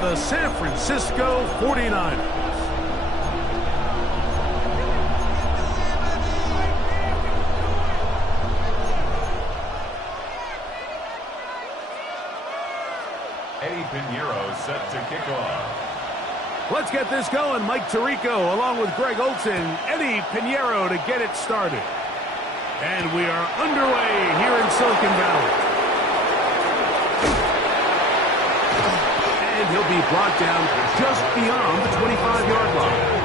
the San Francisco 49ers. Eddie Pinheiro set to kick off. Let's get this going. Mike Tirico along with Greg Olson. Eddie Pinheiro to get it started. And we are underway here in Silicon Valley. And he'll be brought down just beyond the 25-yard line.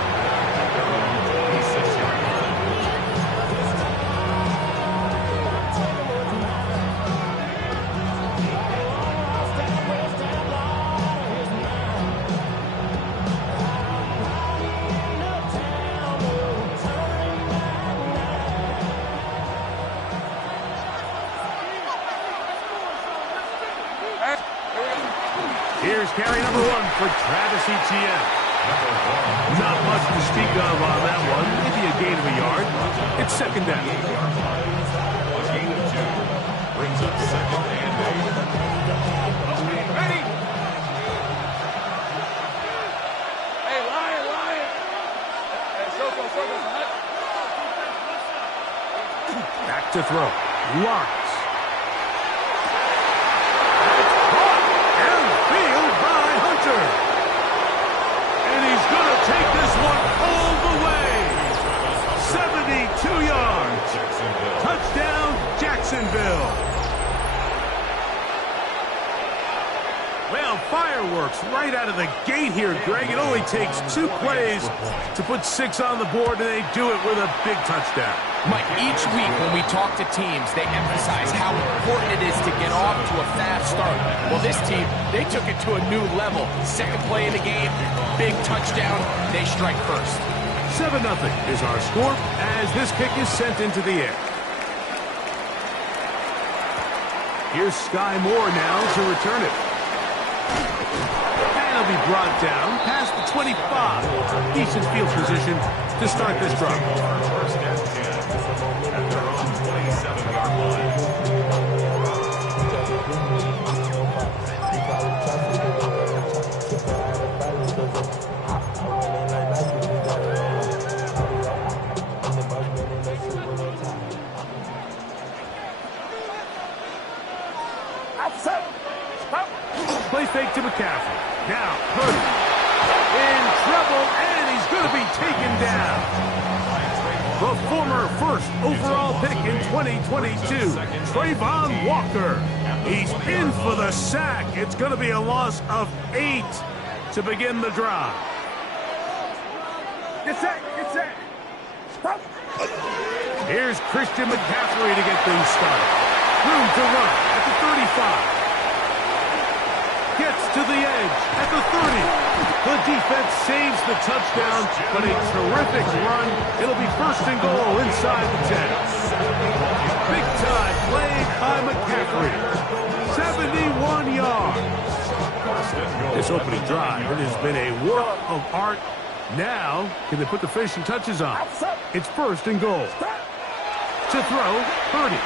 Here's carry number 1 for Travis Etienne. Not much to speak of on that one. Maybe a gain of a yard. It's second down. A gain of 2 brings up second and 8. Ready? Hey, Lion. Hey, circle. Back to throw. Lawrence. And he's going to take this one all the way. 72 yards. Touchdown, Jacksonville. Well, fireworks right out of the gate here, Greg. It only takes 2 plays to put 6 on the board, and they do it with a big touchdown. Mike, each week when we talk to teams, they emphasize how important it is to get off to a fast start. Well, this team, they took it to a new level. Second play in the game, big touchdown, they strike first. 7-0 is our score as this kick is sent into the air. Here's Sky Moore now to return it. And he'll be brought down past the 25. Decent field position to start this drive. First and 10 at their own 27-yard line. Play fake to McCaffrey. Now, Purdy in trouble, and he's going to be taken down. The former first overall pick in 2022, Trayvon Walker. He's in for the sack. It's going to be a loss of 8 to begin the drive. Get set. Stop. Here's Christian McCaffrey to get things started. Room to run at the 35. Gets to the edge at the 30. The defense saves the touchdown, but a terrific run. It'll be first and goal inside the 10. Big time play by McCaffrey. 71 yards. This opening drive, it has been a work of art. Now, can they put the finishing touches on? It's first and goal. To throw, Purdy.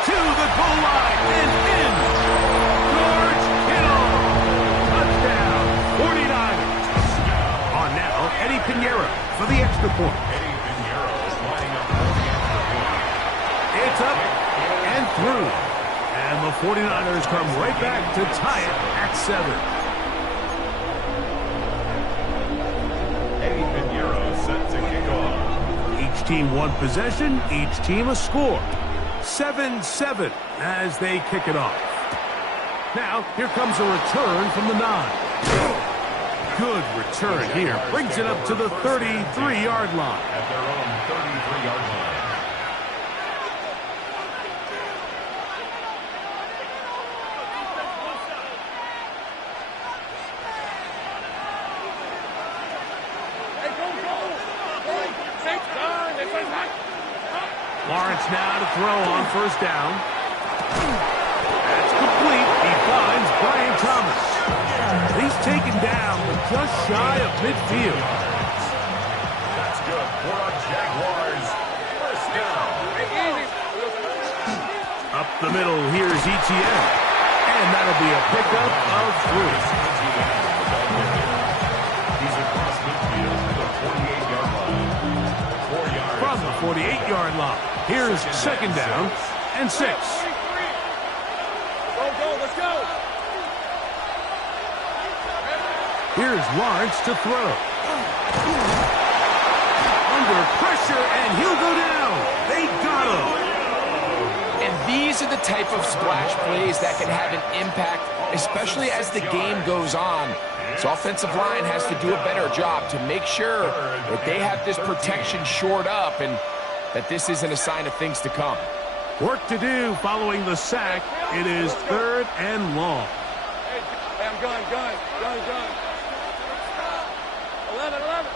To the goal line and in. George Kittle. Touchdown, 49ers. On now, Eddie Pinheiro for the extra point. Eddie Pinheiro is lining up for the extra point. It's up and through. And the 49ers come right back to tie it at 7. Eddie Pinheiro set to kick off. Each team one possession, each team a score. 7-7 as they kick it off. Now, here comes a return from the 9. Good return here. Brings it up to the 33-yard line. At their own 33-yard line. Lawrence now to throw on first down. That's complete. He finds Brian Thomas. He's taken down, but just shy of midfield. That's good for our Jaguars. First down. Up the middle, here's Etienne. And that'll be a pickup of 3. He's across midfield to the 48-yard line. 4 yards. From the 48-yard line, here's second down and 6. Go, let's go. Here's Lawrence to throw. Under pressure, and he'll go down. They got him. And these are the type of splash plays that can have an impact, especially as the game goes on. So offensive line has to do a better job to make sure that they have this protection shored up and that this isn't a sign of things to come. Work to do following the sack. It is 3rd and long. Hey, I'm gun. 11.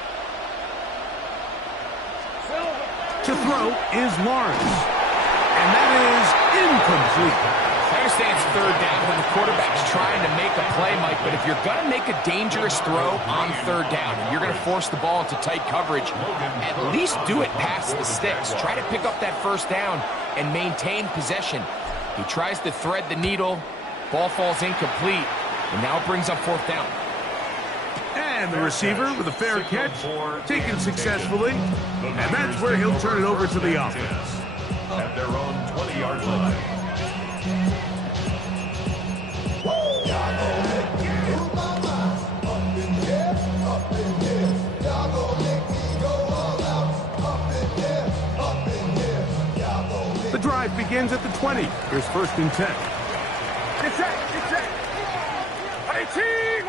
Silver. To throw is Lawrence. And that is incomplete. I understand it's 3rd down when the quarterback's trying to make a play, Mike, but if you're going to make a dangerous throw on 3rd down and you're going to force the ball into tight coverage, at least do it past the sticks. Try to pick up that 1st down and maintain possession. He tries to thread the needle. Ball falls incomplete, and now it brings up 4th down. And the receiver with a fair catch, taken successfully. And that's where he'll turn it over to the offense. At their own 20-yard line. The drive begins at the 20. Here's 1st and 10. Get set. 18.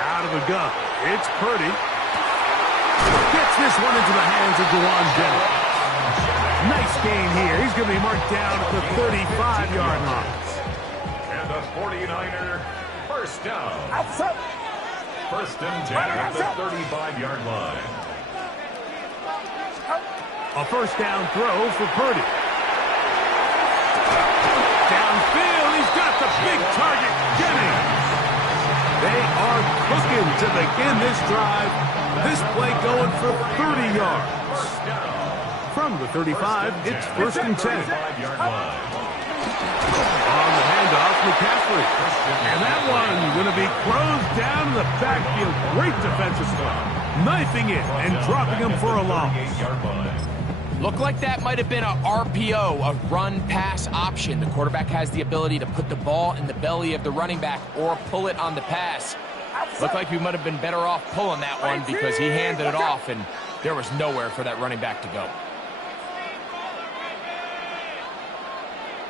Out of the gun. It's Purdy. Gets this one into the hands of Dewan Bennett. Nice gain here. He's going to be marked down at the 35-yard line. And the 49er, 1st down. Outside. 1st and 10 at the 35-yard line. A 1st down throw for Purdy. Downfield, he's got the big target, Jennings. They are cooking to begin this drive. This play going for 30 yards. From the 35, it's 1st and 10. On the handoff, McCaffrey. And that one going to be closed down in the backfield. Great defensive play. Knifing it and dropping him for a loss. Looked like that might have been a RPO, a run-pass option. The quarterback has the ability to put the ball in the belly of the running back or pull it on the pass. Looked like we might have been better off pulling that one because he handed it off and there was nowhere for that running back to go.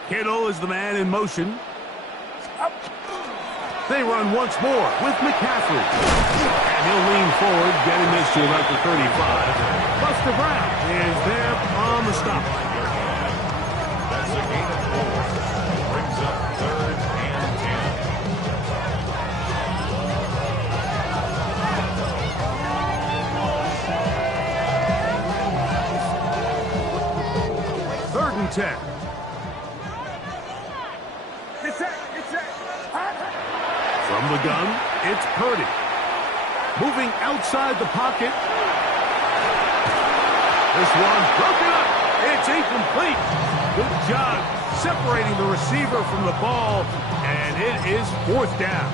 Kittle is the man in motion. They run once more with McCaffrey. And he'll lean forward, getting this to about the 35. Buster Brown is there on the stop. That's a gain of 4. Brings up 3rd and 10. 3rd and 10. From the gun, it's Purdy. Moving outside the pocket. This one broken up. It's incomplete. Good job separating the receiver from the ball, and it is 4th down.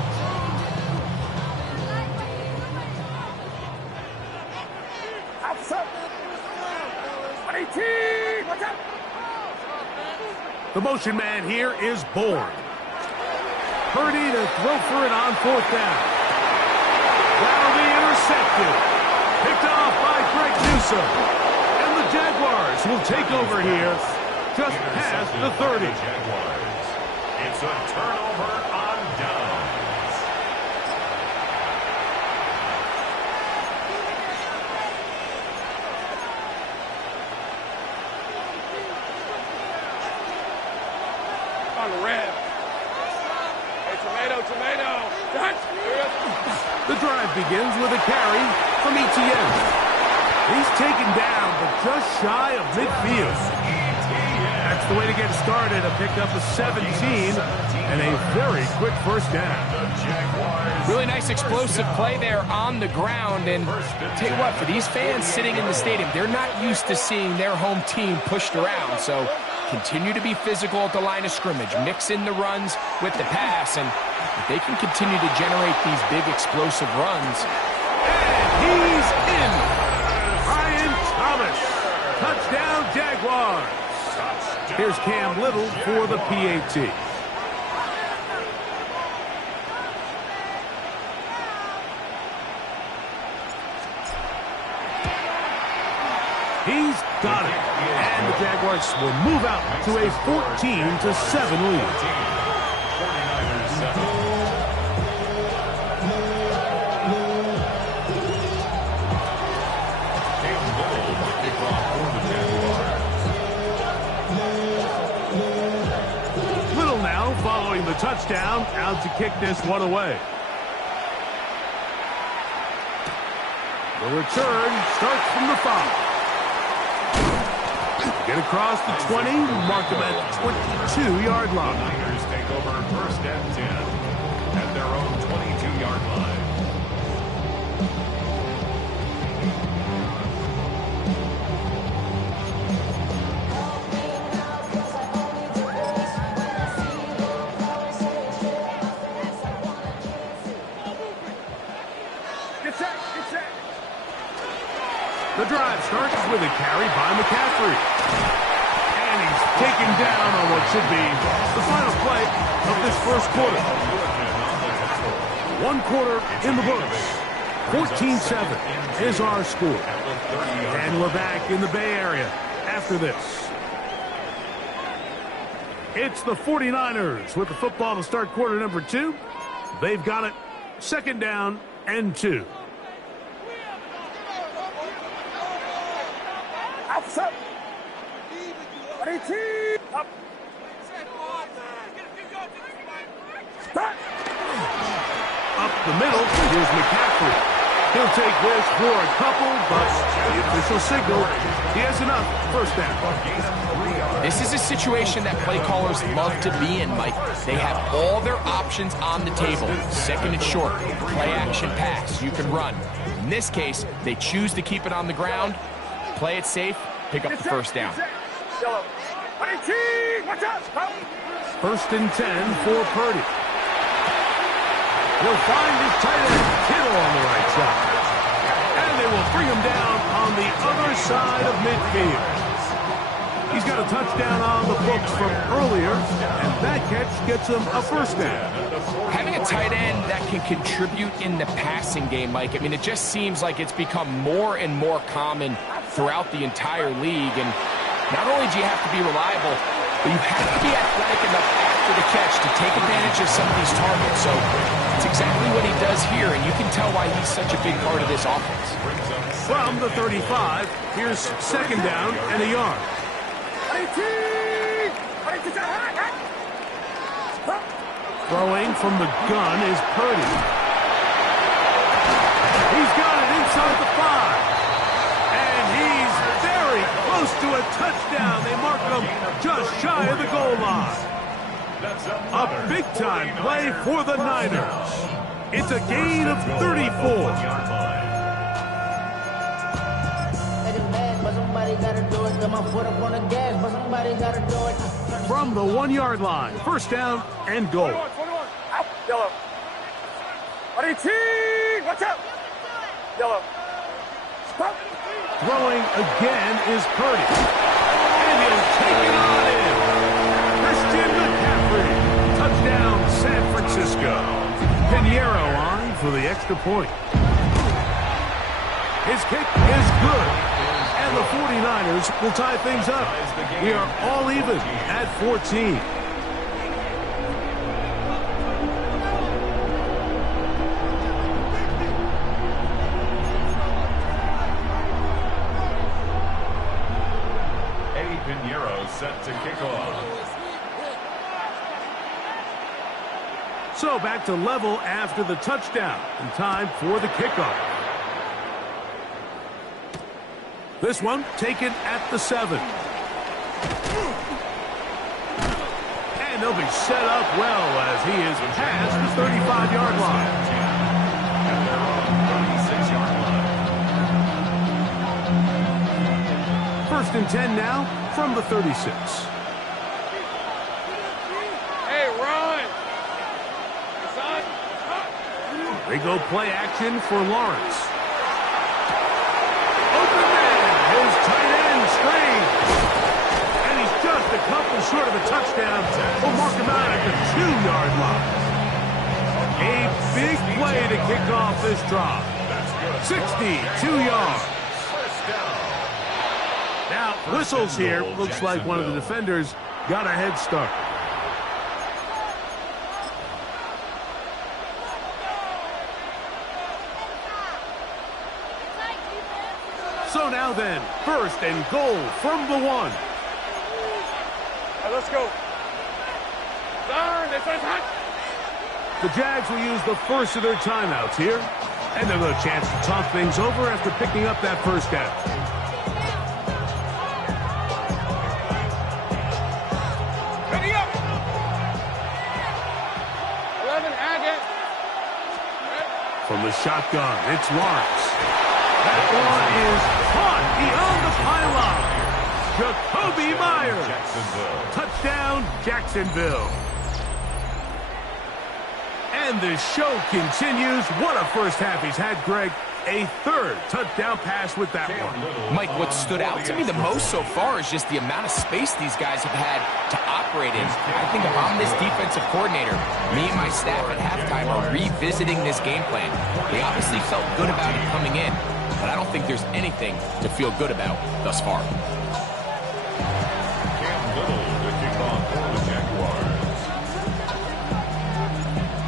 Outside. 18. Watch out. The motion man here is Bourne. Purdy to throw for it on 4th down. That'll be intercepted. Picked off by Greg Newsome. And the Jaguars will take over here just past the 30. Jaguars. It's a turnover on downs. On the red. Tomato. Touch. The drive begins with a carry from Etienne. He's taken down, but just shy of midfield. That's the way to get started. A pickup of 17 and a very quick 1st down. Really nice explosive play there on the ground. And tell you what, for these fans sitting in the stadium, they're not used to seeing their home team pushed around. So continue to be physical at the line of scrimmage, mix in the runs with the pass, and if they can continue to generate these big explosive runs. And he's in. Brian Thomas. Touchdown, Jaguars. Here's Cam Little for the PAT. He's got it. And the Jaguars will move out to a 14-7 lead. 49ers 7. Little now following the touchdown, out to kick this one away. The return starts from the 5. Get across the 20, mark them at 22-yard line. Niners take over first and 10 at their own 22-yard line. Get set, get set. The drive starts with a carry by McCaffrey. And he's taken down on what should be the final play of this first quarter. 1 quarter in the books. 14-7 is our score. And we're back in the Bay Area after this. It's the 49ers with the football to start quarter number 2. They've got it. 2nd down and 2. Up. Up. Start. Up the middle, here's McCaffrey. He'll take this for a couple, but the official signal, he has enough. First down. This is a situation that play callers love to be in, Mike. They have all their options on the table. 2nd and short, play action pass, you can run. In this case, they choose to keep it on the ground, play it safe, pick up the first down. Yellow. Watch out. Stop. 1st and 10 for Purdy. He'll find his tight end, Kittle, on the right side. And they will bring him down on the other side of midfield. He's got a touchdown on the books from earlier, and that catch gets him a first down. Having a tight end that can contribute in the passing game, Mike, I mean, it just seems like it's become more and more common throughout the entire league. And not only do you have to be reliable, but you have to be athletic enough after the catch to take advantage of some of these targets. So it's exactly what he does here, and you can tell why he's such a big part of this offense. From the 35, here's 2nd down and a yard. Throwing from the gun is Purdy. He's got it inside the 5. And he's very close to a touchdown. They mark him just shy of the goal line. A big-time play for the Niners. It's a gain of 34. From the 1-yard line, first down and goal. 21. Out. Yellow. Watch out. Yellow. Stop. Throwing again is Purdy. And he'll take it on in. Christian McCaffrey. Touchdown, San Francisco. Pinheiro on for the extra point. His kick is good. And the 49ers will tie things up. We are all even at 14. Eddie Pinheiro set to kick off. So back to level after the touchdown. And time for the kickoff. This one taken at the 7. And they'll be set up well as he is past the 35-yard line. At their own 36-yard line. 1st and 10 now from the 36. They go play action for Lawrence. Open man, his tight end screens. And he's just a couple short of a touchdown. We'll mark him out at the 2-yard line. A big play to kick off this drive. 62 yards. Now, whistles here. Looks like one of the defenders got a head start. So now then, first and goal from the 1. Let's go. The Jags will use the first of their timeouts here. And they'll have a chance to talk things over after picking up that first down. Ready up. 11, Agate. From the shotgun, it's Lawrence. That one is caught beyond the pylon. Jacoby Myers. Touchdown, Jacksonville. And the show continues. What a first half he's had, Greg. A third touchdown pass with that one. Mike, what stood out to me the most so far is just the amount of space these guys have had to operate in. I think if I'm this defensive coordinator, me and my staff at halftime are revisiting this game plan. They obviously felt good about it coming in, but I don't think there's anything to feel good about thus far.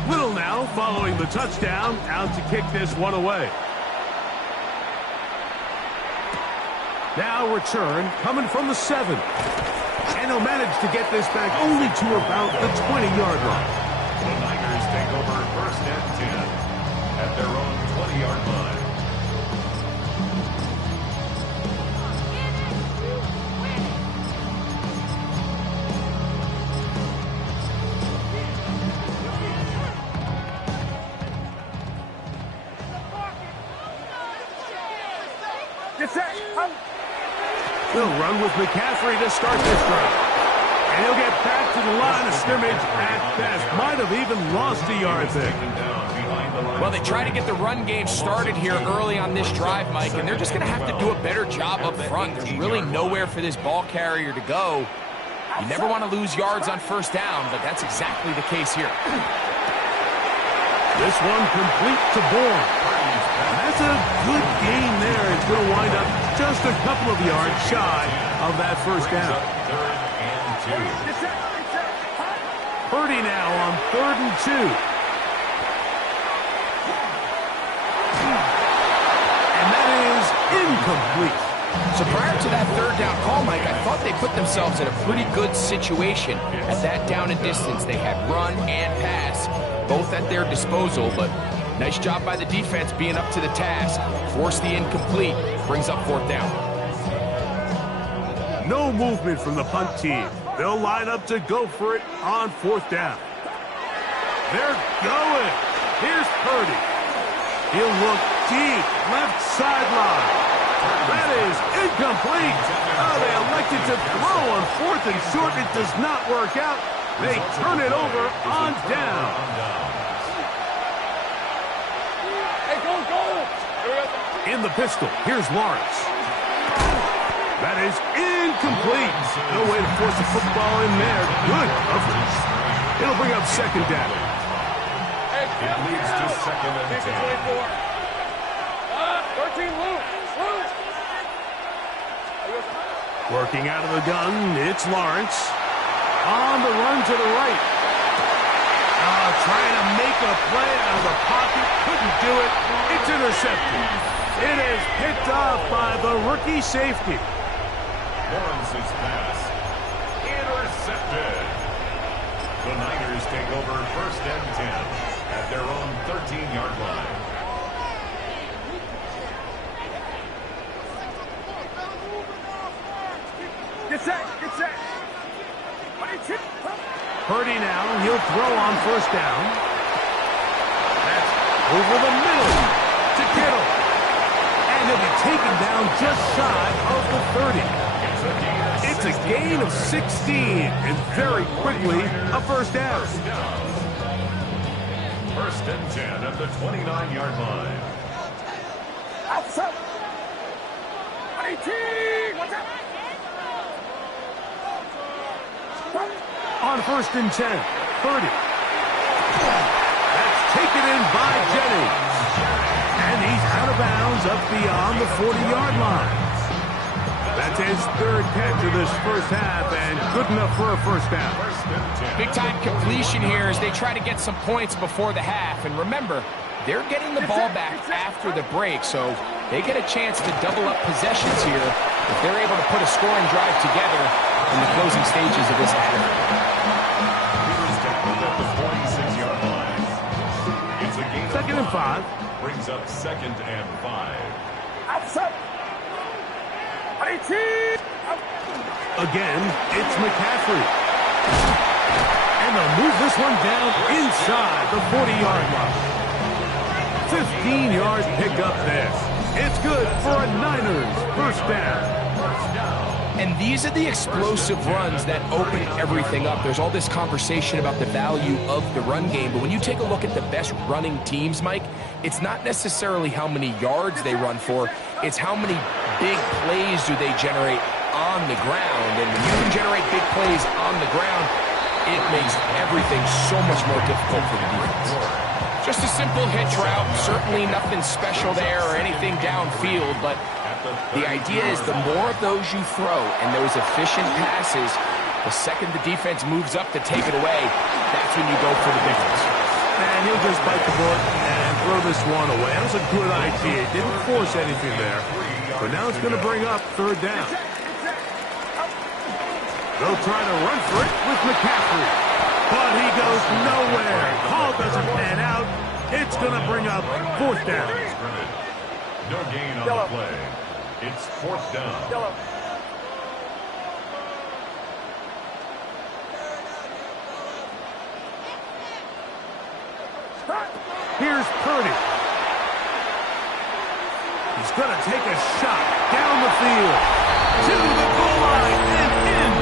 Little now following the touchdown, out to kick this one away. Now return coming from the 7. And he'll manage to get this back only to about the 20-yard line. The Niners take over first and 10 at their own 20-yard line. Get set. He'll run with McCaffrey to start this drive. And he'll get back to the line of scrimmage at best. Might have even lost a yard there. Well, they try to get the run game started here early on this drive, Mike, and they're just going to have to do a better job up front. There's really nowhere for this ball carrier to go. You never want to lose yards on first down, but that's exactly the case here. This one complete to Bourne. That's a good gain there. It's going to wind up just a couple of yards shy of that first down. Purdy now on 3rd and 2. And that is incomplete. So prior to that third down call, Mike, I thought they put themselves in a pretty good situation at that down and distance. They had run and pass, both at their disposal, but nice job by the defense being up to the task. Force the incomplete, brings up 4th down. No movement from the punt team. They'll line up to go for it on 4th down. They're going. Here's Purdy. He'll look deep, left sideline. That is incomplete. Oh, they elected to throw on 4th and short. It does not work out. They turn it over on down. In the pistol, here's Lawrence. That is incomplete. No way to force the football in there. Good coverage. It'll bring up 2nd down. It leads to 2nd and 10. 13 loose. Working out of the gun, it's Lawrence. On the run to the right. Trying to make a play out of the pocket. Couldn't do it. It's intercepted. It is picked off by the rookie safety. Lawrence's pass intercepted. The Niners take over first and 10 at their own 13-yard line. Get set. Get set. Purdy now, he'll throw on 1st down. That's over the middle to Kittle. And he'll be taken down just shy of the 30. It's a gain of 16, and very quickly, a 1st down. First and 10 at the 29-yard line. Outside. 18. What's up? On first and 10, 30. That's taken in by Jennings. And he's out of bounds up beyond the 40-yard line. That's his third catch of this first half, and good enough for a first down. Big-time completion here as they try to get some points before the half. And remember, they're getting the ball back after the break, so they get a chance to double up possessions here if they're able to put a scoring drive together in the closing stages of this half. Second and 5. Brings up second and 5. Outside. 18. Again, it's McCaffrey. And they'll move this one down inside the 40-yard line. 15-yard pickup there. It's good for a Niners first down. And these are the explosive runs that open everything up. There's all this conversation about the value of the run game, but when you take a look at the best running teams, Mike, it's not necessarily how many yards they run for, it's how many big plays do they generate on the ground. And when you can generate big plays on the ground, it makes everything so much more difficult for the defense. Just a simple hitch route, certainly nothing special there or anything downfield, but the idea is the more of those you throw and those efficient passes, the second the defense moves up to take it away, that's when you go for the big ones. And he'll just bite the bullet and throw this one away. That was a good idea. Didn't force anything there. But now it's going to bring up third down. They'll try to run for it with McCaffrey. But he goes nowhere. Call doesn't pan out. It's going to bring up fourth down. No gain on the play. It's fourth down. Here's Purdy. He's going to take a shot down the field to the goal line and in.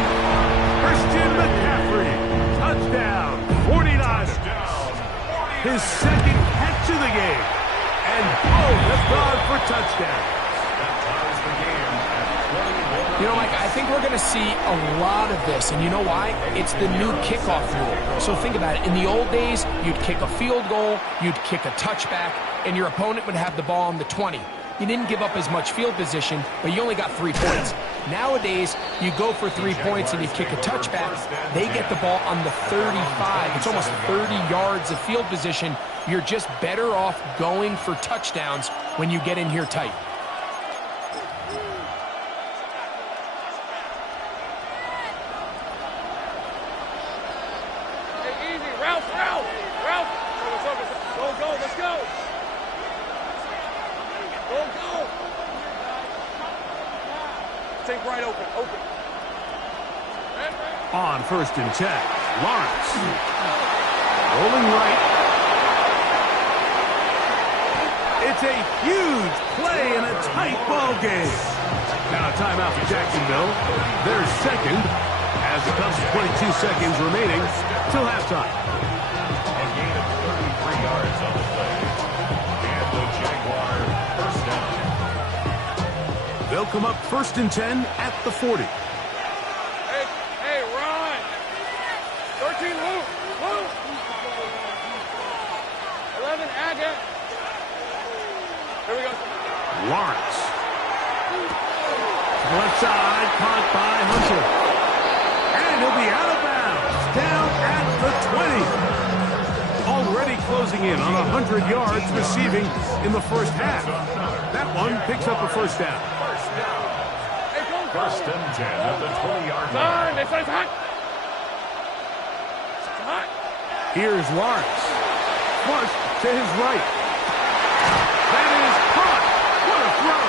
Christian McCaffrey, touchdown, 49ers. His second catch of the game, and both have gone for touchdowns. You know, Mike, I think we're going to see a lot of this, and you know why? It's the new kickoff rule. So think about it. In the old days, you'd kick a field goal, you'd kick a touchback, and your opponent would have the ball on the 20. You didn't give up as much field position, but you only got 3 points. Nowadays, you go for 3 points and you kick a touchback, they get the ball on the 35. It's almost 30 yards of field position. You're just better off going for touchdowns when you get in here tight. On first and 10, Lawrence. Rolling right. It's a huge play in a tight ball game. Now a timeout for Jacksonville. Their second as it comes to 22 seconds remaining till halftime. A gain of 33 yards on the play. And the Jaguar first down. They'll come up first and 10 at the 40. Hey, run! 13, Luke! 11, Agate. Here we go. Lawrence. To the left side, caught by Hunter. And he'll be out of bounds, down at the 20. Already closing in on 100 yards receiving in the first half. That one picks up a first down. First and 10 at the 20-yard line. Time, it's hot. It's hot. Here's Lawrence. Flush to his right. That is caught. What a throw.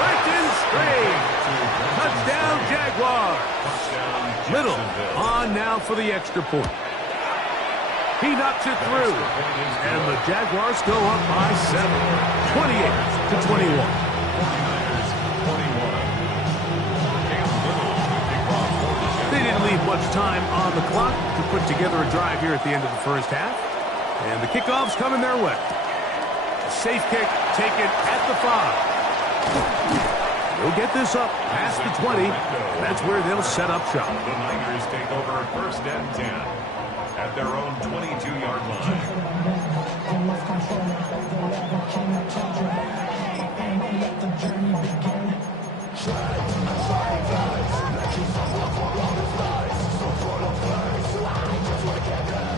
Right in straight. Touchdown, Jaguar. Little on now for the extra point. He knocks it through. And the Jaguars go up by 7. 28-21. They didn't leave much time on the clock to put together a drive here at the end of the first half. And the kickoff's coming their way. A safe kick taken at the 5. They'll get this up past the 20. That's where they'll set up shop. The Niners take over first and 10 at their own 22-yard line.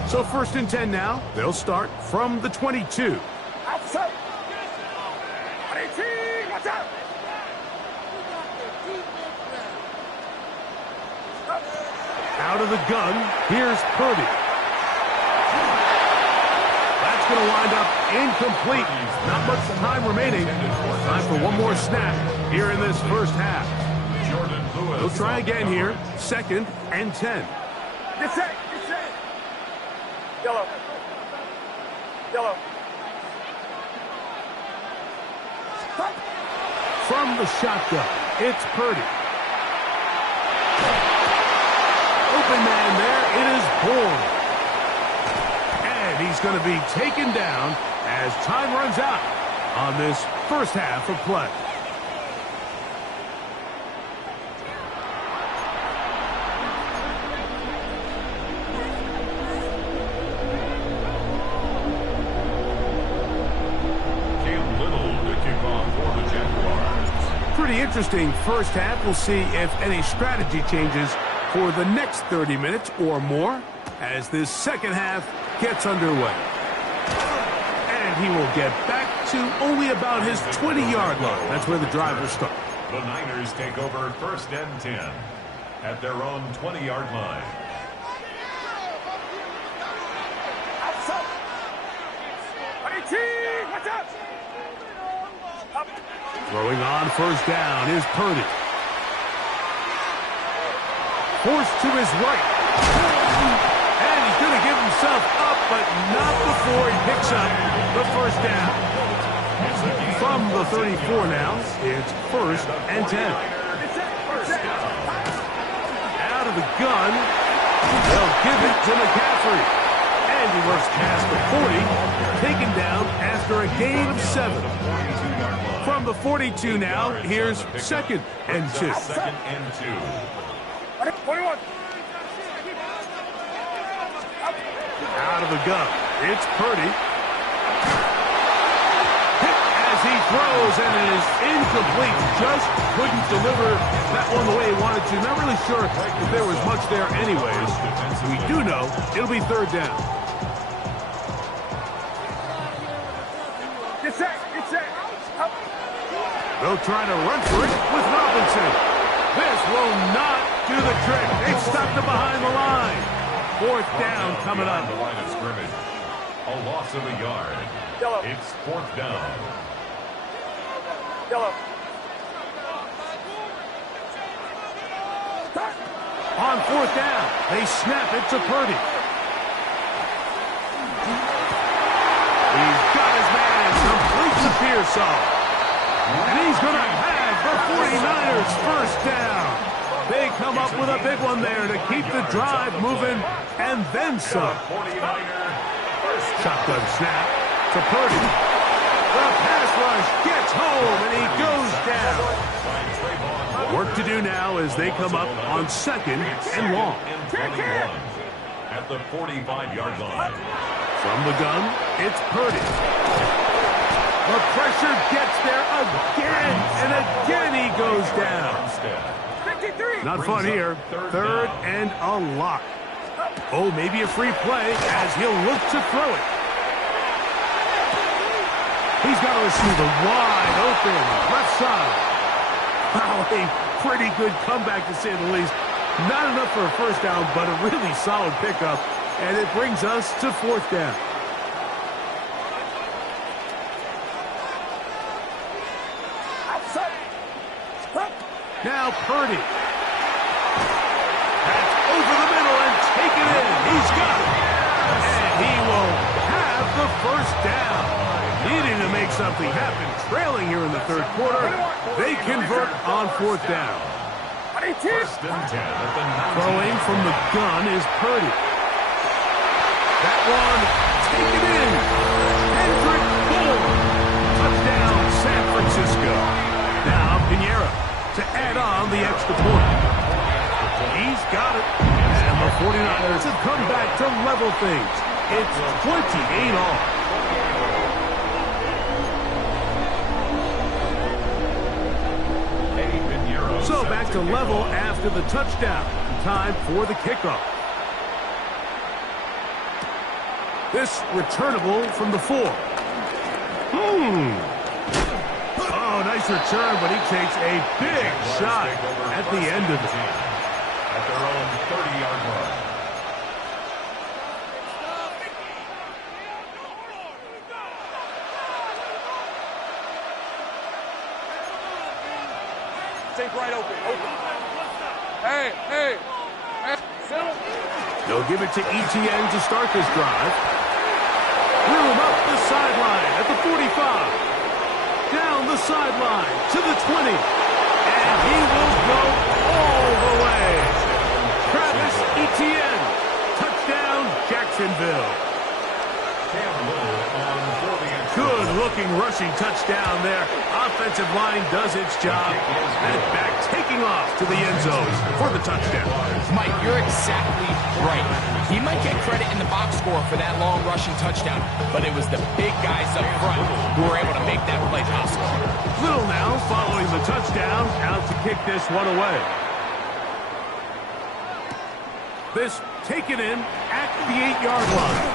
So first and 10 now. They'll start from the 22. Outside. 18, watch out. Out of the gun, here's Purdy. That's going to wind up incomplete. Not much time remaining. Time for one more snap here in this first half. They'll try again here. Second and 10. Get set. Yellow. From the shotgun, it's Purdy. Open man there, it is Bourne. And he's going to be taken down as time runs out on this first half of play. Pretty interesting first half. We'll see if any strategy changes for the next 30 minutes or more as this second half gets underway. And he will get back to only about his 20-yard line. That's where the drive will start. The Niners take over first and 10 at their own 20-yard line. Outside. 18, watch out. Throwing on first down is Purdy. Forced to his right. And he's going to give himself up, but not before he picks up the first down. From the 34 now, it's first and 10. Out of the gun, they'll give it to McCaffrey. And he works past the 40, taken down after a gain of 7. From the 42 now, here's second and 2. Second and 2. 21. Out of the gun, it's Purdy. Hit as he throws, and it is incomplete. Just couldn't deliver that one the way he wanted to. Not really sure if there was much there anyways. We do know it'll be third down. Get set. Up. They'll try to run for it with Robinson. This will not do the trick. They've stopped him behind the line. Fourth down coming up. The line of scrimmage. A loss of a yard. Yellow. It's fourth down. Yellow. On fourth down, they snap it to Purdy. He's got his man, completes the Pearsall. And he's going to have the 49ers first down. They come up with a big one there to keep the drive moving, and then some. Shotgun snap to Purdy. The pass rush gets home, and he goes down. Work to do now as they come up on second and long. At the 45-yard line. From the gun, it's Purdy. The pressure gets there again, and again he goes down. Not fun here. Third and a lot. Oh, maybe a free play as he'll look to throw it. He's got a receiver wide open, left side. Wow, a pretty good comeback to say the least. Not enough for a first down, but a really solid pickup. And it brings us to fourth down. Now Purdy. That's over the middle and taken in. He's got it. And he will have the first down. Needing to make something happen. Trailing here in the third quarter. They convert on fourth down. First and 10 at the 19. Throwing from the gun is Purdy. That one taken in. come back to level things. It's 28 all. So back to level after the touchdown. Time for the kickoff. This returnable from the 4. Oh, nice return, but he takes a big shot at the end of it. At their own 30-yard line. Take right open. Hey. They'll give it to ETN to start this drive. Threw him up the sideline at the 45. Down the sideline to the 20. And he will go all the way. Travis Etienne. Touchdown, Jacksonville. Good-looking rushing touchdown there. Offensive line does its job. And back taking off to the end zone for the touchdown. Mike, you're exactly right. He might get credit in the box score for that long rushing touchdown, but it was the big guys up front who were able to make that play possible. Little now following the touchdown, out to kick this one away. This taken in at the 8-yard line.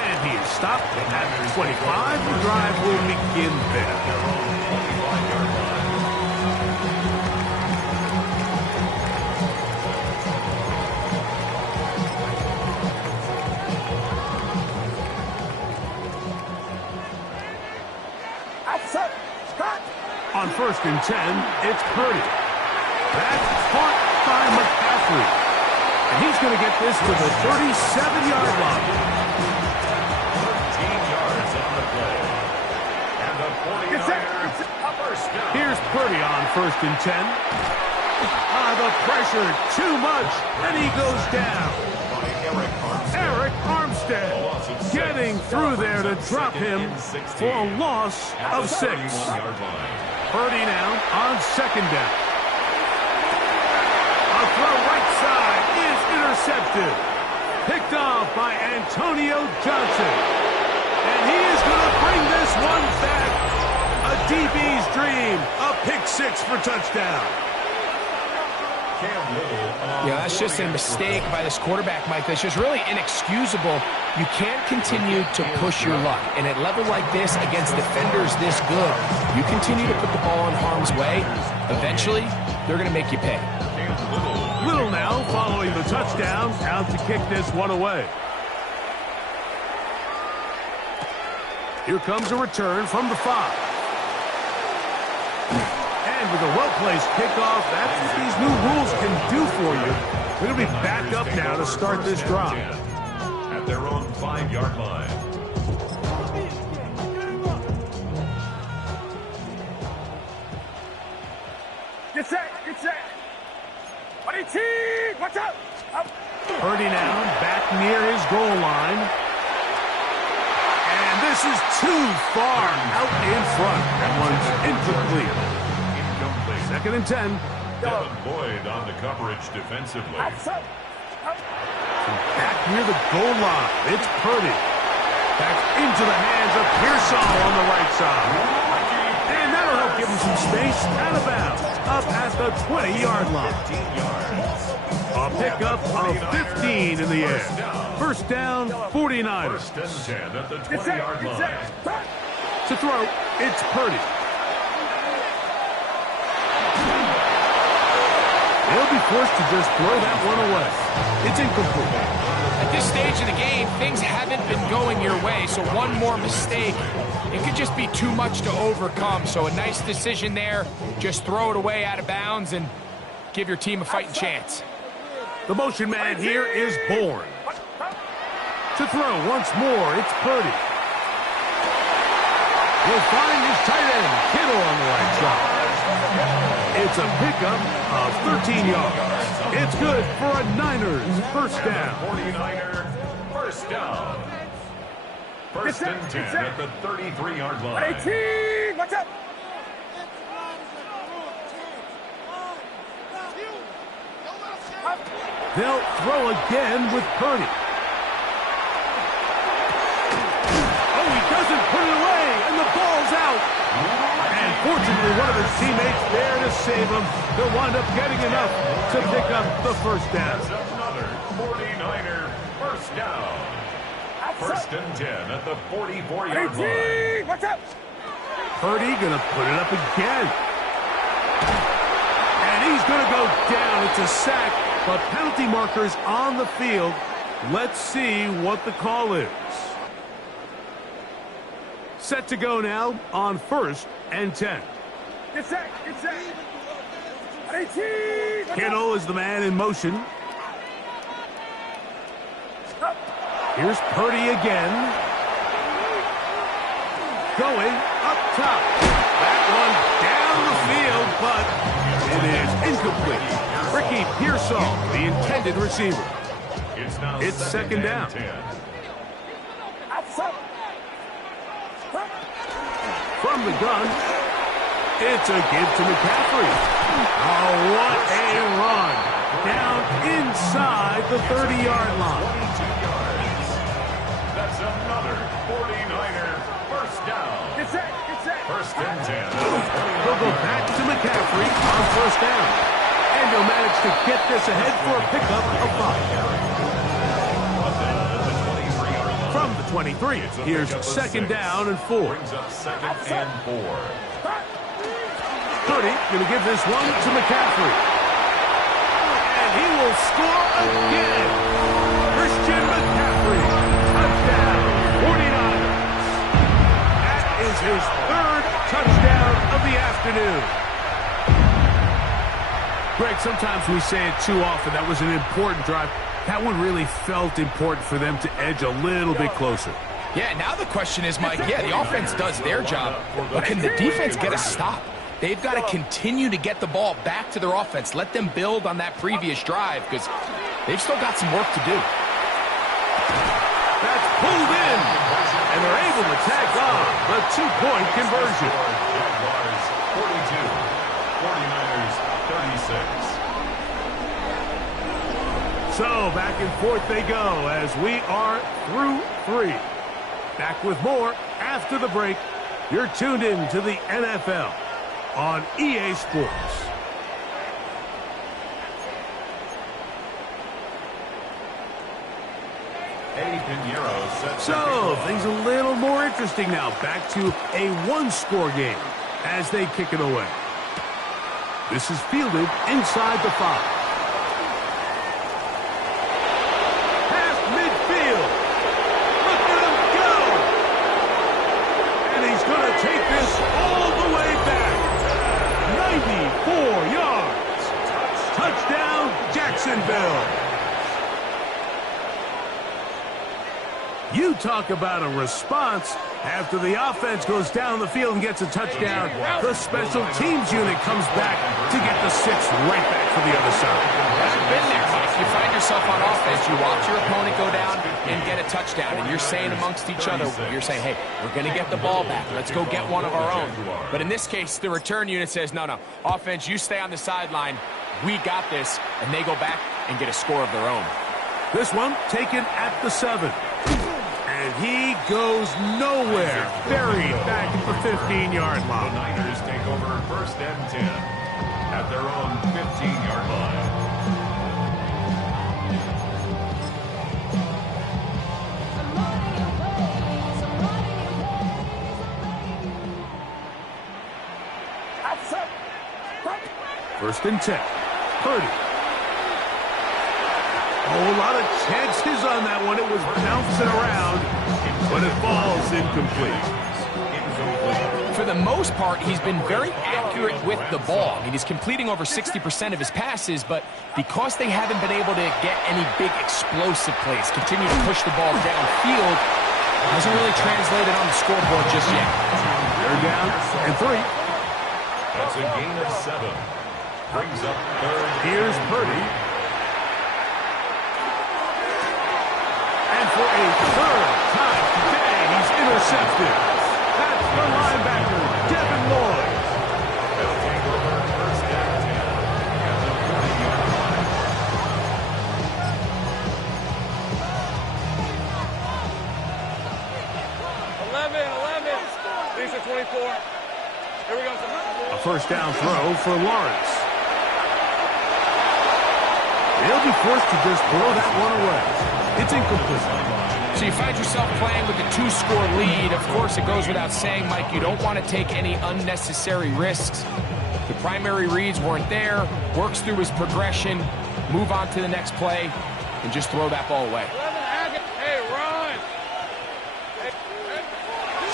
And he is stopped at the 25. The drive will begin there. On 1st and 10, it's Purdy. That's caught by McCaffrey. And he's going to get this to the 37-yard line. 13 yards on the play. And the 49ers first down. Here's Purdy on 1st and 10. The pressure, too much, and he goes down. Eric Armstead getting through there to drop him for a loss of 6. Purdy now on 2nd down. A throw right side is intercepted. Picked off by Antonio Johnson. And he is going to bring this one back. A DB's dream. A pick 6 for touchdown. Yeah, that's just a mistake by this quarterback, Mike. That's just really inexcusable. You can't continue to push your luck. And at a level like this, against defenders this good, you continue to put the ball in harm's way, eventually, they're going to make you pay. Little now following the touchdown, out to kick this one away. Here comes a return from the 5. And with a well-placed kickoff, that's what these new rules can do for you. They're going to be back up now to start this drive. At their own 5-yard line. Get set. Watch out. Purdy now back near his goal line. And this is too far out in front. That one's incomplete. 2nd and 10. Devin Lloyd on the coverage defensively. Back near the goal line. It's Purdy. Back into the hands of Pearsall on the right side. And that'll help give him some space. Out of bounds. Up at the 20-yard line. 15 yards. A pickup of 15 in the air. First down, 49ers. 1st and 10 at the 20-yard line. To throw, it's Purdy. They'll be forced to just throw that one away. It's incomplete. At this stage of the game, things haven't been going your way, so one more mistake, it could just be too much to overcome. So a nice decision there. Just throw it away out of bounds and give your team a fighting chance. The motion man here is Bourne. To throw once more, it's Purdy. He'll find his tight end, Kittle, on the right side. It's a pickup of 13 yards. It's good for a Niners first down. 49er first down. 1st and 10 at the 33-yard line. 18. Watch out. They'll throw again with Purdy. Oh, he doesn't put it away, and the ball's out. And fortunately, one of his teammates there to save him. He'll wind up getting enough to pick up the first down. That's another 49er first down. First and 10 at the 44-yard line. Watch out! Purdy gonna put it up again. And he's gonna go down. It's a sack, but penalty markers on the field. Let's see what the call is. Set to go now on first and 10. Get set! Get set! Kittle is the man in motion. Here's Purdy again. Going up top. That one down the field, but it is incomplete. Ricky Pearsall, the intended receiver. It's second down. From the gun, it's a give to McCaffrey. Oh, what a run. Down inside the 30-yard line. That's another 49er first down. Get set! Get set! First and 10. They'll go back to McCaffrey on first down. And he'll manage to get this ahead for a pickup of 5. From the 23, here's second down and 4. Brings up second and 4. Purdy going to give this one to McCaffrey. And he will score again. Christian McCaffrey. Touchdown, 49ers. That is his third touchdown of the afternoon. Greg, sometimes we say it too often. That was an important drive. That one really felt important for them to edge a little bit closer. Yeah, now the question is, Mike, yeah, the offense does their job, but can the defense get a stop? They've got to continue to get the ball back to their offense. Let them build on that previous drive because they've still got some work to do. That's pulled in, and they're able to tack on the two-point conversion. Jaguars 42, 49ers 36. So back and forth they go as we are through 3. Back with more after the break. You're tuned in to the NFL on EA Sports. So, things a little more interesting now. Back to a one-score game as they kick it away. This is fielded inside the 5. Past midfield. Look at him go. And he's going to take this all the way back. 94 yards. Touchdown, Jacksonville. You talk about a response. After the offense goes down the field and gets a touchdown, the special teams unit comes back to get the 6 right back for the other side. I've been there. If you find yourself on offense, you watch your opponent go down and get a touchdown, and you're saying amongst each other, you're saying, hey, we're going to get the ball back. Let's go get one of our own. But in this case, the return unit says, no, offense, you stay on the sideline. We got this, and they go back and get a score of their own. This one taken at the 7. And he goes nowhere. Buried back at the 15-yard line. The Niners take over first and 10 at their own 15-yard line. First and 10. Purdy. Oh, a lot of chances on that one. It was bouncing around, but it falls incomplete. For the most part, he's been very accurate with the ball. I mean, he's completing over 60% of his passes, but because they haven't been able to get any big explosive plays, continue to push the ball downfield, hasn't really translated on the scoreboard just yet. They're down and 3. That's a gain of 7. Brings up third. Here's Purdy. And for a third time today, he's intercepted. That's the linebacker, Devin Lloyd. They'll take over first and 10 at the 40-yard line. Number 24. Here we go. A first down throw for Lawrence. They'll be forced to just throw that one away. It's incomplete. So you find yourself playing with a 2-score lead. Of course, it goes without saying, Mike, you don't want to take any unnecessary risks. The primary reads weren't there. Works through his progression, move on to the next play, and just throw that ball away. Hey, run!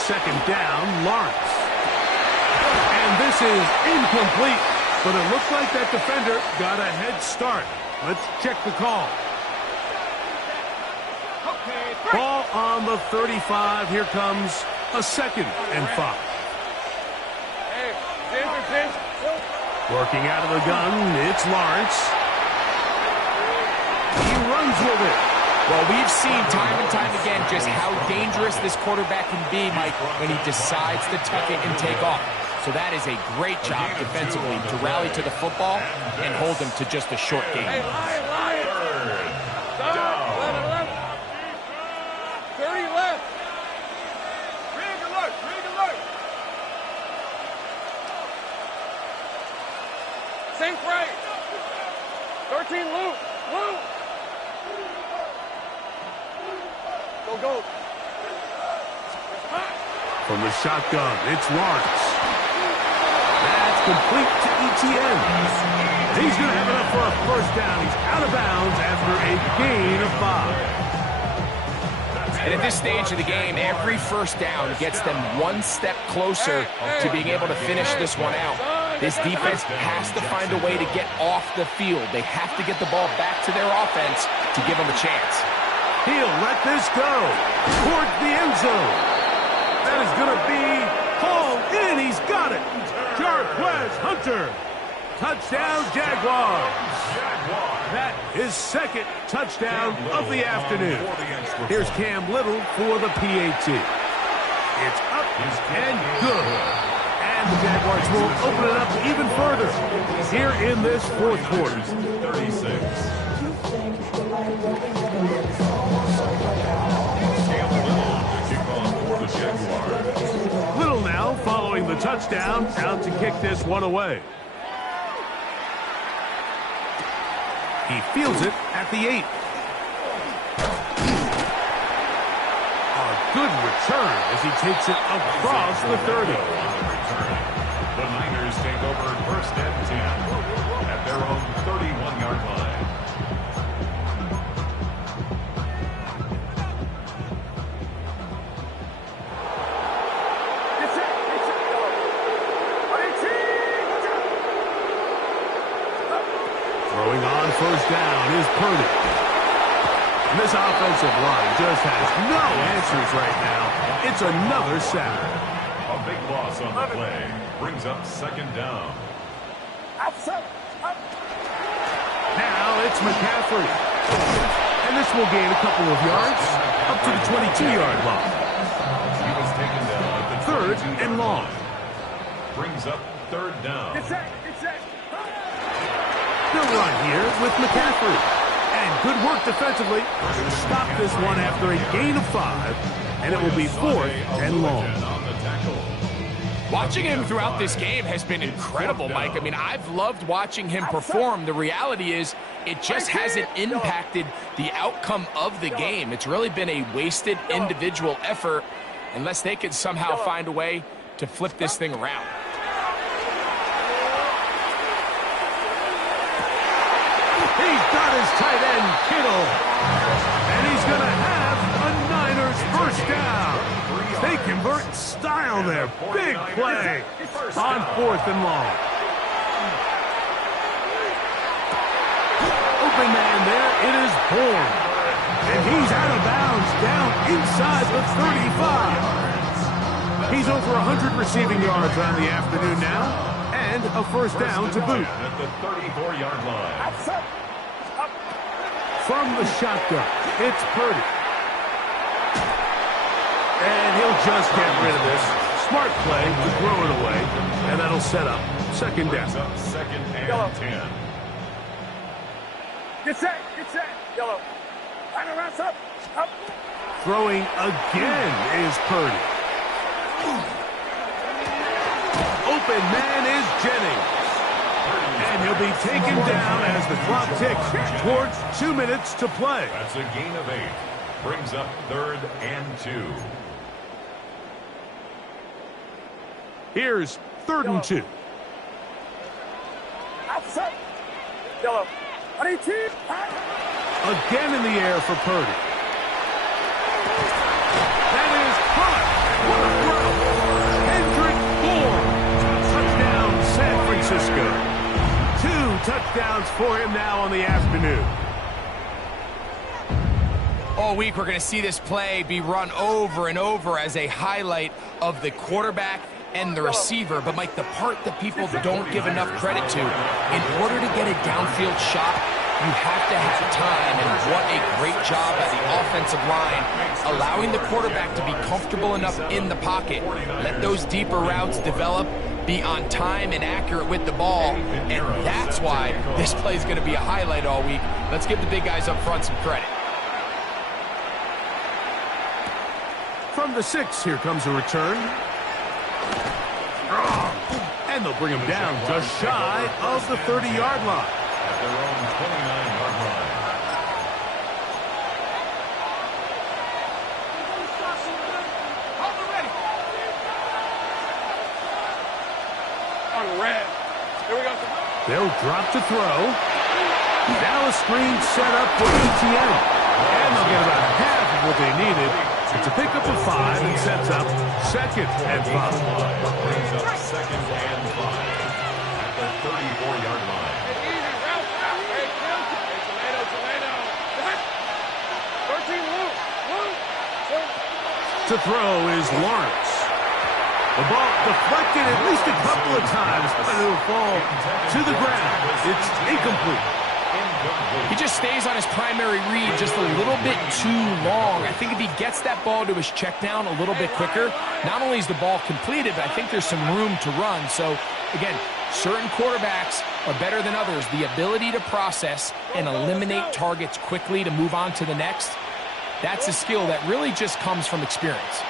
Second down, Lawrence. And this is incomplete, but it looks like that defender got a head start. Let's check the call. Ball on the 35. Here comes a 2nd and 5. Working out of the gun, it's Lawrence. He runs with it. Well, we've seen time and time again just how dangerous this quarterback can be, Mike, when he decides to tuck it and take off. So that is a great job defensively to rally to the football and hold them to just a short game. Hey, Lion! 30 left. Rig alert! Sink right. 13 loose. Go. From the shotgun, it's Lawrence. That's complete to ETN. He's going to have enough for a first down. He's out of bounds after a gain of 5. And at this stage of the game, every first down gets them one step closer to being able to finish this one out. This defense has to find a way to get off the field. They have to get the ball back to their offense to give them a chance. He'll let this go towards the end zone. That is going to be hauled in. He's got it. Jarquez Hunter. Touchdown, Jaguars. That is 2nd touchdown of the afternoon. Here's Cam Little for the PAT. It's up and good. And the Jaguars will open it up even further here in this 4th quarter. 36. Little now following the touchdown, out to kick this one away. He fields it at the 8. A good return as he takes it across the 30. The Niners take over 1st and 10 at their own 31-yard line. Throwing on first down is Purdy. And this offensive line just has no answers right now. It's another sack. A big loss on the play brings up 2nd down. Now it's McCaffrey. And this will gain a couple of yards up to the 22-yard line. He was taken down at the 3rd and long. Brings up 3rd down. Get set. He'll run here with McCaffrey. And good work defensively. Stop this one after a gain of 5. And it will be 4th and long. Watching him throughout this game has been incredible, Mike. I mean, I've loved watching him perform. The reality is it just hasn't impacted the outcome of the game. It's really been a wasted individual effort unless they can somehow find a way to flip this thing around. He's got his tight end, Kittle. And he's going to have a Niners first down. They convert in style there. Big play on 4th and long. Open man there. It is Bourne. And he's out of bounds down inside the 35. He's over 100 receiving yards on the afternoon now. And a first down to boot. At the 34-yard line. From the shotgun, it's Purdy. And he'll just get rid of this. Smart play to throw it away. And that'll set up 2nd down. Up 2nd and 10. Get set. Yellow. Throwing again is Purdy. open man is Jennings. And he'll be taken down as the clock ticks towards 2 minutes to play. That's a gain of 8. Brings up 3rd and 2. Here's 3rd and 2. Outside. Yellow. Again in the air for Purdy. That is caught. What a throw. Hendrick Bourne. Touchdown, San Francisco. 2 touchdowns for him now on the afternoon. All week, we're going to see this play be run over and over as a highlight of the quarterback and the receiver. But, Mike, the part that people don't give enough credit to, in order to get a downfield shot, you have to have time, and what a great job by the offensive line, allowing the quarterback to be comfortable enough in the pocket. Let those deeper routes develop, be on time and accurate with the ball, and that's why this play is going to be a highlight all week. Let's give the big guys up front some credit. From the 6, here comes a return. And they'll bring him down just shy of the 30-yard line. At their own 29-yard line. On red. Here we go. They'll drop to throw. Now a screen set up for ETN. And they'll get about half of what they needed. It's a pickup of 5 and sets up 2nd and 5. Brings up 2nd and 5 at the 34-yard line. Easy. Route. Hey, tomato. 13 loose. To throw is Lawrence. The ball deflected at least a couple of times, but it'll fall to the ground. It's incomplete. He just stays on his primary read just a little bit too long. I think if he gets that ball to his check down a little bit quicker, not only is the ball completed, but I think there's some room to run. So, again, certain quarterbacks are better than others. The ability to process and eliminate targets quickly to move on to the next, that's a skill that really just comes from experience.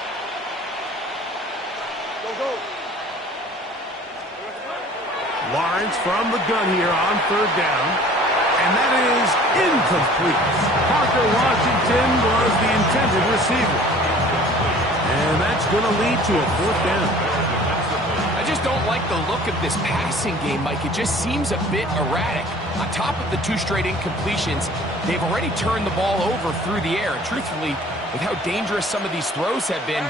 Lawrence from the gun here on 3rd down. And that is incomplete. Parker Washington was the intended receiver. And that's going to lead to a 4th down. I just don't like the look of this passing game, Mike. It just seems a bit erratic. On top of the 2 straight incompletions, they've already turned the ball over through the air. And truthfully, with how dangerous some of these throws have been,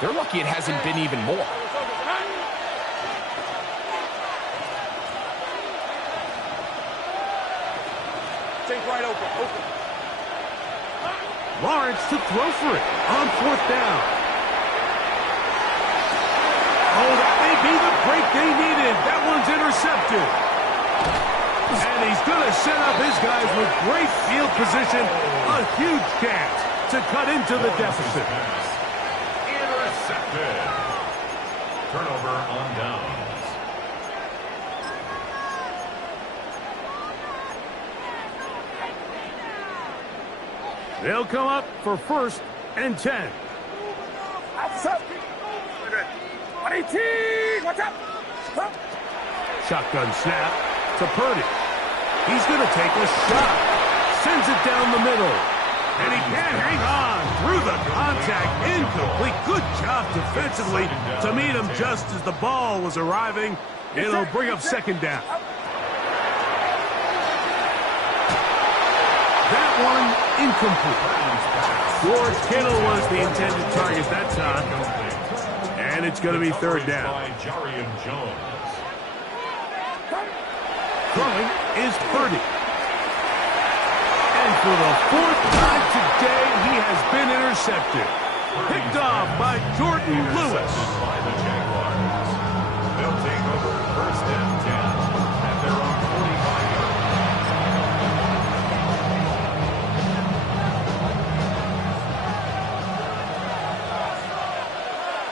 they're lucky it hasn't been even more. Right open. Lawrence to throw for it on 4th down. Oh, that may be the break they needed. That one's intercepted. And he's going to set up his guys with great field position. A huge chance to cut into the deficit. Intercepted. Turnover on downs. They'll come up for 1st and 10. Outside. 18. Watch out. Shotgun snap to Purdy. He's going to take a shot. Sends it down the middle. And he can't hang on through the contact. Incomplete. Good job defensively to meet him just as the ball was arriving. It'll bring up 2nd down. That one incomplete. George Kittle was the intended target that time. And it's going to be 3rd down. Throwing is Purdy. And for the 4th time today, he has been intercepted. Picked off by Jordan Lewis. They'll take over 1st and 10 at their own 45-yard line.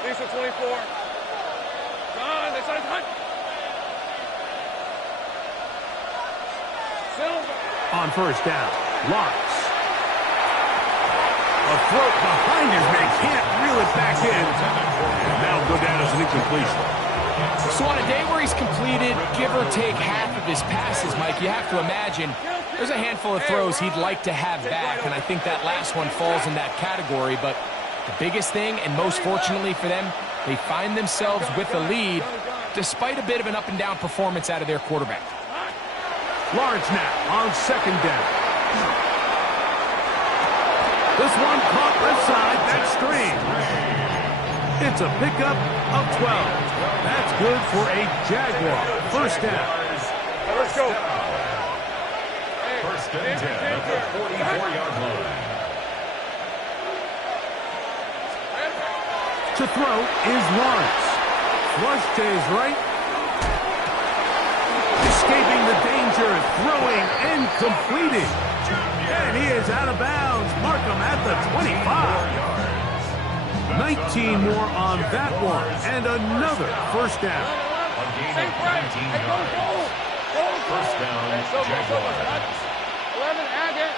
Lisa 24. John, they said hunt. Silver. On 1st down, Lawrence. A float behind his man, can't reel it back in. And that'll go down as an incompletion. So on a day where he's completed, give or take half of his passes, Mike, you have to imagine there's a handful of throws he'd like to have back, and I think that last one falls in that category. But the biggest thing, and most fortunately for them, they find themselves with a lead despite a bit of an up-and-down performance out of their quarterback. Lawrence now on second down. This one caught left side. That screen. It's a pickup of 12. That's good for a Jaguar. First down. Let's go. First and 10 at the 44-yard line. To throw is Lawrence. Flush to his right. Escaping the danger, throwing and completing. And he is out of bounds. Mark him at the 25. 19 more on that one. And another first down. A gain of 19 yards. First down, Jaguars. 11, add it.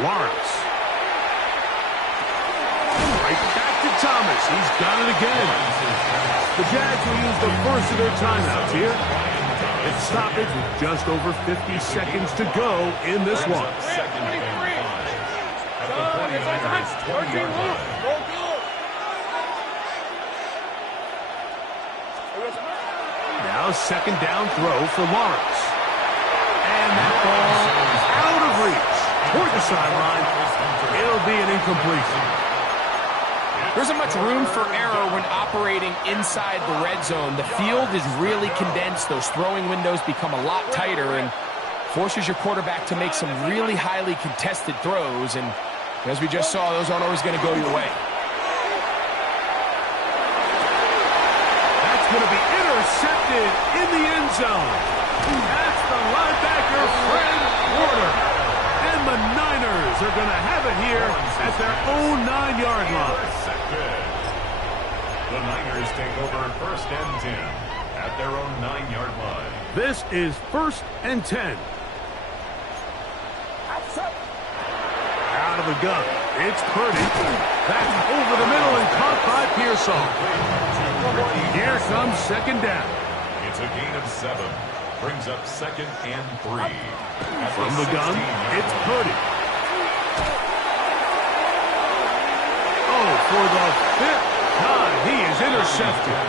Lawrence. Right back to Thomas. He's got it again. The Jags will use the first of their timeouts here. It's stoppage with just over 50 seconds to go in this one. Second and 5 at the 49ers 20-yard line. Now second down throw for Lawrence. And that ball out of reach toward the sideline. It'll be an incompletion. There isn't much room for error when operating inside the red zone. The field is really condensed. Those throwing windows become a lot tighter and forces your quarterback to make some really highly contested throws. And as we just saw, those aren't always going to go your way. That's going to be intercepted in the end zone. That's the linebacker, Fred Warner. And the Niners are going to have it here at their own 9-yard line. The Niners take over first and 10 at their own 9-yard line. This is first and 10. Out of the gun. It's Purdy. That's over the middle and caught by Pearsall. Here comes second down. It's a gain of 7. Brings up second and 3. From the gun, it's Purdy. Oh, for the 5th time, he is intercepted.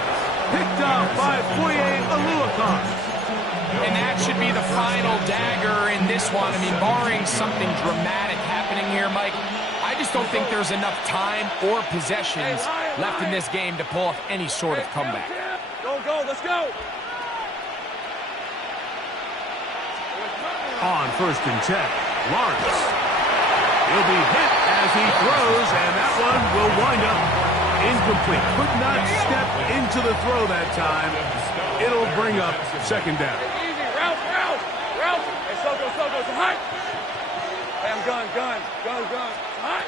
Picked up by Foye Aluakon. And that should be the final dagger in this one. I mean, barring something dramatic happening here, Mike, I just don't think there's enough time or possessions left in this game to pull off any sort of comeback. Go, let's go. On first and 10, Lawrence. He'll be hit as he throws, and that one will wind up incomplete. Could not step into the throw that time. It'll bring up second down. Easy, Ralph. Hey, Soko, it's hot. Hey, I'm gun. Hot.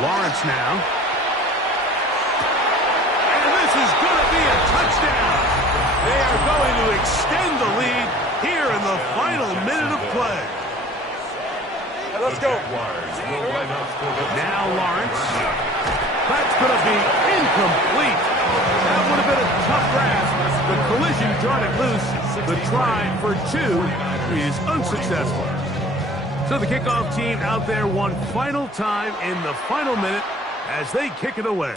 Lawrence now. And this is going to be a touchdown. They are going to extend the lead here in the final minute of play. Hey, let's go. Now Lawrence. That's going to be incomplete. That would have been a tough grasp. The collision darted loose. The try for 2 is unsuccessful. So the kickoff team out there one final time in the final minute as they kick it away.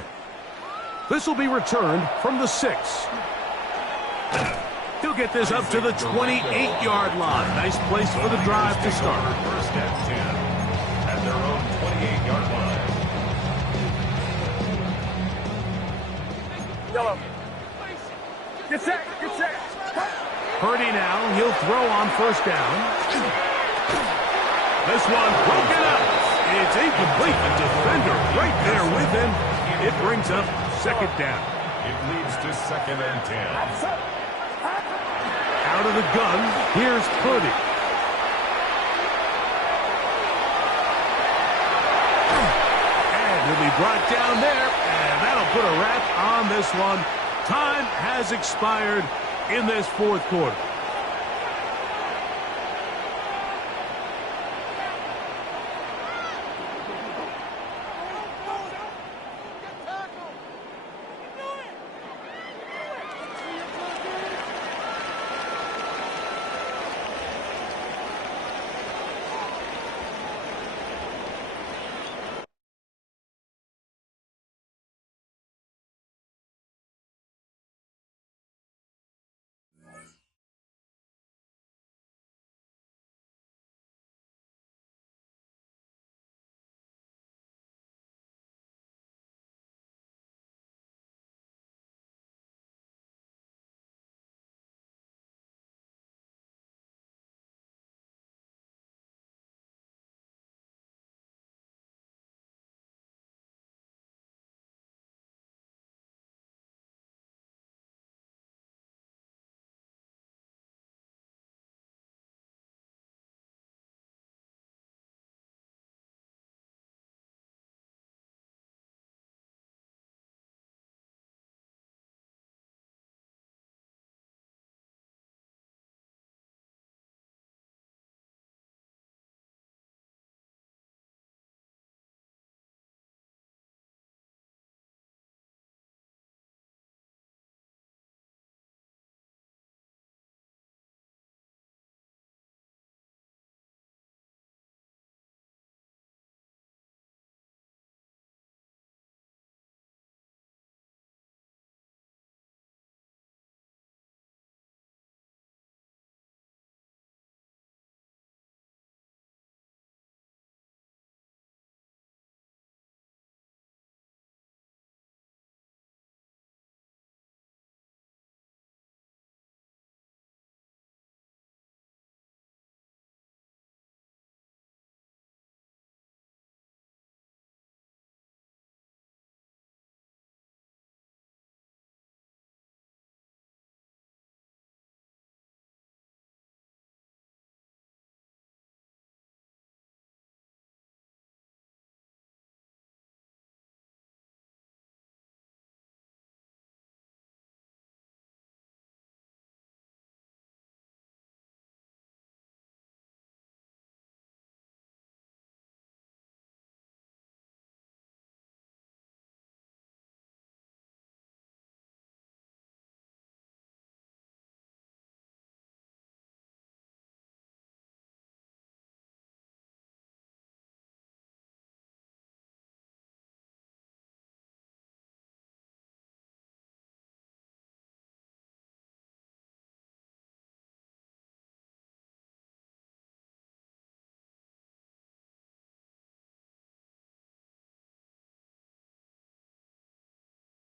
This will be returned from the 6. He'll get this up to the 28-yard line. Nice place for the drive to start. First and 10 at their own 28-yard line. Yellow. Get set. Purdy now, he'll throw on first down. This one broken up. It's incomplete. The defender right there with him. It brings up second down. It leads to second and 10. Out of the gun, here's Purdy. And he'll be brought down there, and that'll put a wrap on this one. Time has expired in this fourth quarter.